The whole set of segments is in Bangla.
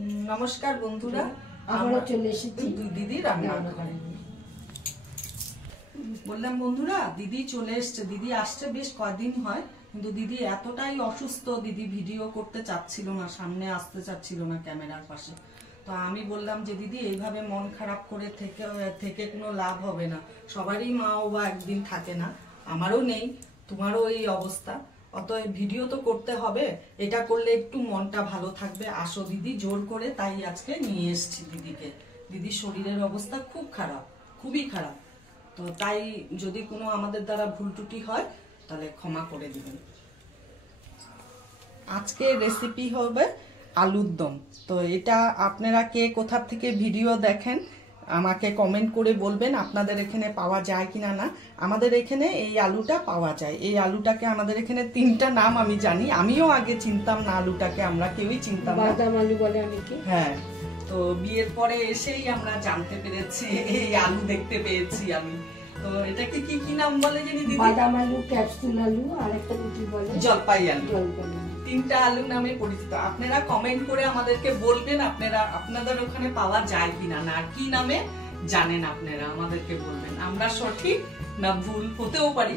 नमस्कार बंधुरा আমরা চলে এসেছি দুই দিদি রান্না করে বললাম বন্ধুরা দিদি চলে এসেছে দিদি আসছে বেশ কয়েকদিন হয় কিন্তু দিদি এতটাই অসুস্থ দিদি ভিডিও করতে চাচ্ছিল না সামনে আসতে চাচ্ছিল না ক্যামেরার পাশে তো আমি বললাম যে দিদি এইভাবে মন খারাপ করে থেকে কোনো লাভ হবে না সবারই মা বাবা একদিন থাকে না আমারও নেই তোমারও এই অবস্থা অতএব ভিডিও তো করতে হবে এটা করলে একটু মনটা ভালো থাকবে আসো দিদি জোর করে তাই আজকে নিয়ে এসেছি দিদিকে দিদির শরীরের অবস্থা খুব খারাপ খুবই খারাপ তো তাই যদি কোনো আমাদের দ্বারা ভুল ত্রুটি হয় তাহলে ক্ষমা করে দিবেন আজকে রেসিপি হবে আলুর দম তো এটা আপনারা কে কোথা থেকে ভিডিও দেখেন আমাকে কমেন্ট করে বলবেন আপনাদের এখানে পাওয়া যায় কিনা না আমাদের এখানে এই আলুটা পাওয়া যায় এই আলুটাকে আমাদের এখানে তিনটা নাম আমি জানি আমিও আগে চিনতাম না আলুটাকে আমরা কেউই চিনতাম না বাদাম আলু বলে অনেকে হ্যাঁ তো বিয়ের পরে এসেই আমরা জানতে পেরেছি এই আলু দেখতে পেয়েছি আমি তো এটাকে কি কি নাম বলে জানি দিদি বাদাম আলু ক্যাপসুল আলু আর একটা কি বলে জলপাই আলু তিনটা আলু নামে পরিচিত আপনারা কমেন্ট করে আমাদেরকে বলবেন আপনাদের ওখানে পাওয়া যায় কিনা না কি নামে জানেন আপনারা আমাদেরকে বলবেন আমরা সঠিক না ভুল হতেও পারি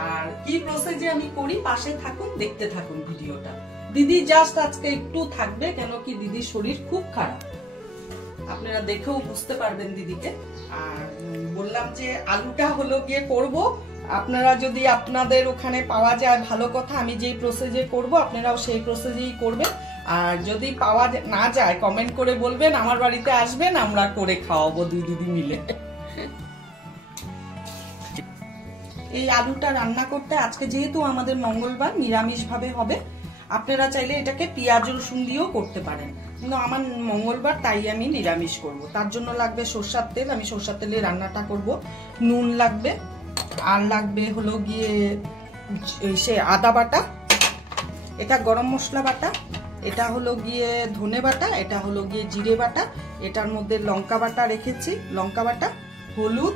আর কি প্রসেসে আমি করি পাশে থাকুন দেখতে থাকুন ভিডিওটা দিদি জাস্ট আজকে একটু থাকবে কেন কি দিদির শরীর খুব খারাপ আপনারা দেখেও বুঝতে পারবেন দিদিকে আর বললাম যে আলুটা হলো গিয়ে করব আপনারা যদি আপনাদের ওখানে পাওয়া যায় ভালো কথা আমি যেই প্রসেসে করব আপনারাও সেই প্রসেসেই করবেন আর যদি পাওয়া না যায় কমেন্ট করে বলবেন আমার বাড়িতে আসবেন আমরা করে খাওয়াবো দুই দিদি মিলে এই আলুটা রান্না করতে আজকে যেহেতু আমাদের মঙ্গলবার নিরামিষ ভাবে হবে আপনারা চাইলে এটাকে পেঁয়াজ রসুন দিয়েও করতে পারেন কিন্তু আমার মঙ্গলবার তাই আমি নিরামিষ করব তার জন্য লাগবে সরষের তেল আমি সরষের তেলে রান্নাটা করব নুন লাগবে আর লাগবে হলো গিয়ে সে আদা বাটা এটা গরম মশলা বাটা এটা হলো গিয়ে ধনে বাটা এটা হলো গিয়ে জিরে বাটা এটার মধ্যে লঙ্কা বাটা রেখেছি লঙ্কা বাটা হলুদ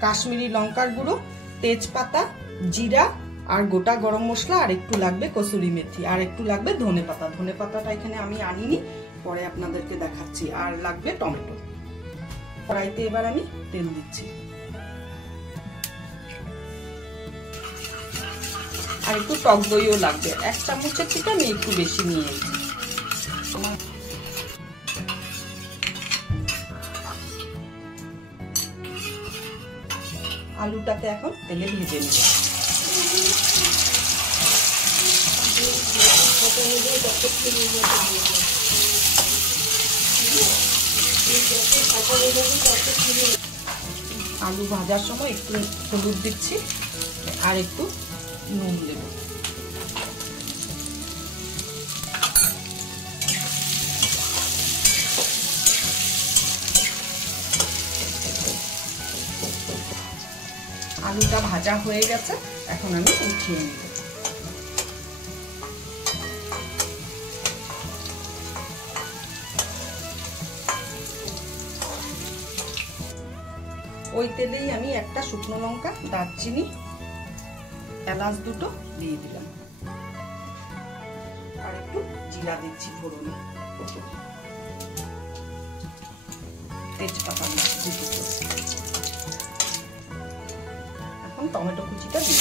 কাশ্মীরি লঙ্কার গুঁড়ো তেজপাতা জিরা আর গোটা গরম মশলা আর একটু লাগবে কসুরি মেথি আর একটু লাগবে ধনে পাতাটা এখানে আমি আনিনি পরে আপনাদেরকে দেখাচ্ছি আর লাগবে টমেটো কড়াইতে এবার আমি তেল দিচ্ছি আর একটু টক দইও লাগবে এক চামচের থেকে আমি একটু বেশি নিয়েছি আলুটাকে এখন তেলে ভেজে নিব আলু ভাজার সময় একটু হলুদ দিচ্ছি আর একটু নুন দেব আলুটা ভাজা হয়ে গেছে এখন আমি উঠিয়ে নিব ওই তেলেই আমি একটা শুকনো লঙ্কা দারচিনি এলাচ দুটো দিয়ে দিলাম আর একটু জিরা দিচ্ছি ফোড়নে তেজপাতা দিচ্ছি এখন টমেটো কুচিটা দিই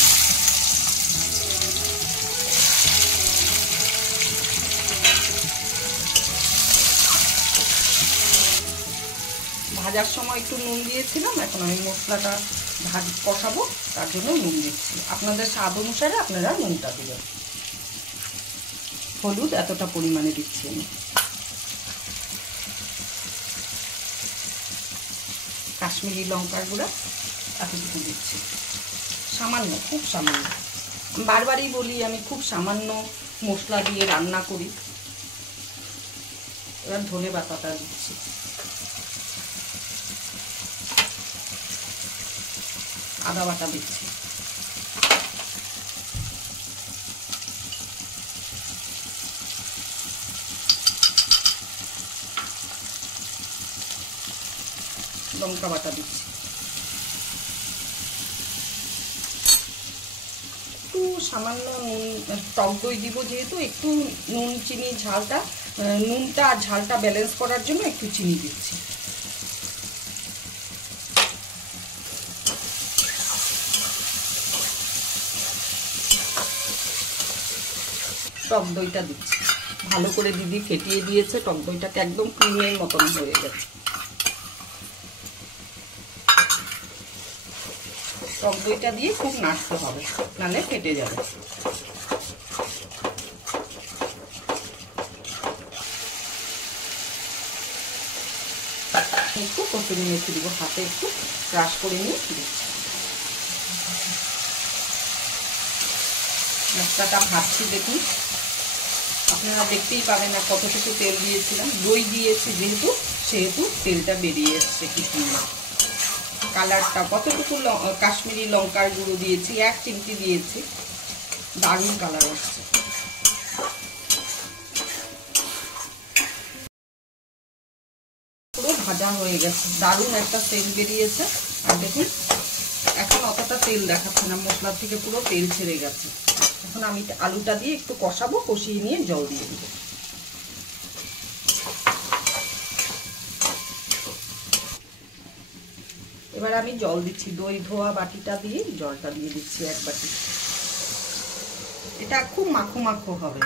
ভাজার সময় একটু নুন দিয়েছিলাম এখন আমি মশলাটা কষাবো তার জন্য নুন দিচ্ছি আপনাদের স্বাদ অনুসারে আপনারা নুনটা দিবেন হলুদ এতটা পরিমাণে দিচ্ছি আমি কাশ্মীরি লঙ্কার গুঁড়া এতটুকু দিচ্ছি সামান্য খুব সামান্য বারবারই বলি আমি খুব সামান্য মশলা দিয়ে রান্না করি এবার ধনে পাতাটা দিচ্ছি আদা বাটা দিচ্ছি লঙ্কা বাটা দিচ্ছি একটু সামান্য নুন টক দই দিব যেহেতু একটু নুন চিনি ঝালটা নুনটা আর ঝালটা ব্যালেন্স করার জন্য একটু চিনি দিচ্ছি। টক দইটা দিচ্ছি, ভালো করে দিদি ফেটিয়ে দিয়েছে, টক দইটাকে একদম ক্রিমের মতন হয়ে গেছে। টক দইটা দিয়ে খুব নাড়তে হবে, নাহলে ফেটে যাবে। একটু কসুরি মেথি দিব, হাতে একটু ক্রাশ করে নিয়ে দিচ্ছি। মশলাটা ভাজছি, দেখুন আপনারা দেখতেই পাবেন না কতটুকু তেল দিয়েছিলাম। দই দিয়েছি সেহেতু তেলটা বেরিয়ে এসছে কি সুন্দর। কালারটা কতটুকু, কাশ্মীরি লঙ্কার গুঁড়ো দিয়েছি, 1 চিমটি দিয়েছি, দারুণ কালার আসছে। পুরো ভাজা হয়ে গেছে, দারুণ একটা তেল বেরিয়েছে। আর দেখুন এখন অতটা তেল দেখাচ্ছে না, মশলার থেকে পুরো তেল ছেড়ে গেছে। এখন আমি আলুটা দিয়ে একটু কষাবো, কষিয়ে নিয়ে জল দিয়ে দিব। এবার আমি জল দিচ্ছি, দই ধোয়া বাটিটা দিয়ে জলটা দিয়ে দিচ্ছি 1 বাটি। এটা খুব মাখো মাখো হবে,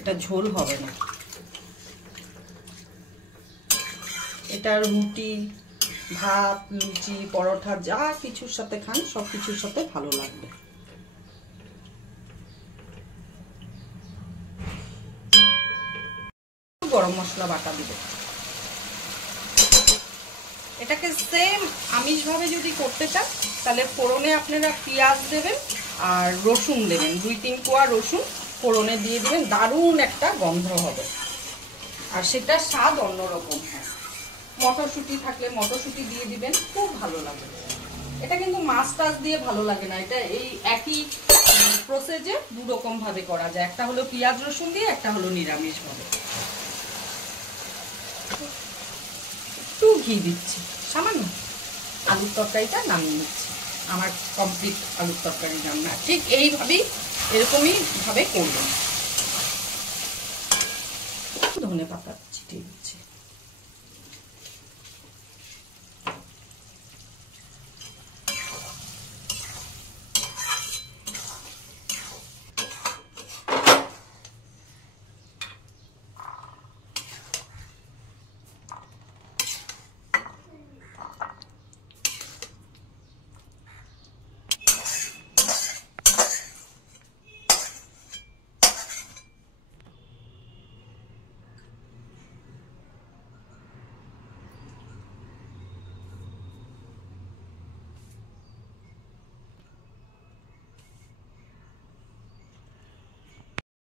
এটা ঝোল হবে না। এটা রুটি, ভাত, লুচি, পরোটা যা কিছুর সাথে খান সব কিছুর সাথে ভালো লাগবে। গরম মশলা বাটা দিব। এটাকে সেম আমিষ ভাবে যদি করতে চান তাহলে ফোড়নে আপনারা পেঁয়াজ দেবেন আর রসুন দেবেন, 2-3 কোয়া রসুন ফোড়নে দিয়ে দিবেন, দারুণ একটা গন্ধ হবে আর সেটা স্বাদ অন্যরকম হয়। মটরশুঁটি থাকলে মটরশুঁটি দিয়ে দিবেন, খুব ভালো লাগে। এটা কিন্তু মাছ টাছ দিয়ে ভালো লাগে না, এটা এই একই প্রসেসে 2 রকম ভাবে করা যায়। একটা হলো পেঁয়াজ রসুন দিয়ে, একটা হলো নিরামিষ ভাবে। একটু ঘি দিচ্ছি সামান্য, আলুর তরকারিটা নামিয়ে নিচ্ছি। আমার কমপ্লিট আলুর তরকারি রান্না ঠিক এইভাবেই, এরকমই ভাবে করবেন। ধনে পাতা ছিটিয়ে দিচ্ছি।